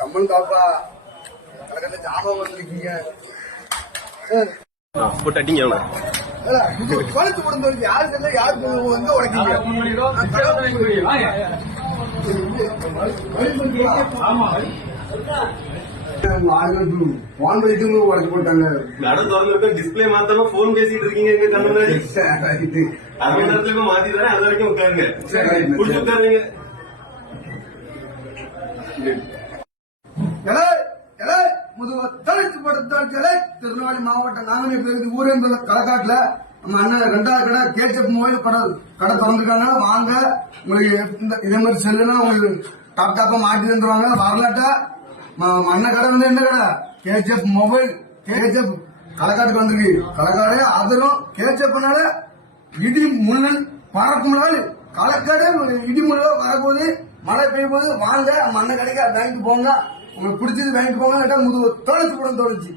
சம்பளம் தாப்பா கலக்கல ஜாபம் வந்திருக்கீங்க போட்டு அடிங்க குறைச்சு கொடுத்து யாருக்கு இல்லை யாருக்கு வந்து உடைக்கீங்க போன் பேசி உடைச்சு போட்டாங்க. நட திறந்து டிஸ்பிளே மாத்தாம போன் பேசிட்டு இருக்கீங்க எங்க கண்ணு முன்னாடி. அரை நேரத்துல மாத்தி தரேன், அது வரைக்கும் உட்காருங்க. குடிச்சு உட்காருங்க. திருநெல்வேலி மாவட்டம் நாங்கனே பகுதி ஊரே களக்காட்டுல நம்ம அண்ணன் 2வது கடை கேச்சப் மொபைல் கடை திறந்துருக்காங்க. வாங்க, உங்களுக்கு இதே மாதிரி செல்லுனா உங்களுக்கு டாப்பா மாட்டி தந்துருவாங்க. வரலாட்டா அண்ணன் கடை வந்து என்ன கடை கேச்சப் மொபைல். கேச்சப் களக்காட்டுக்கு வந்திருக்கு. களக்காடு அதரும் கேச்சப்னால இடி முன்னல் பறக்கும்னால களக்காடு இடி முன்னல வரப்போகுது, மழை பெய்யும் போது வாங்க மண்ணை கடைக்கு பேங்க் போங்க. உங்களுக்கு பிடிச்சது பேங்க் போங்க. முதுகு தொலைச்சு போட தொலைச்சு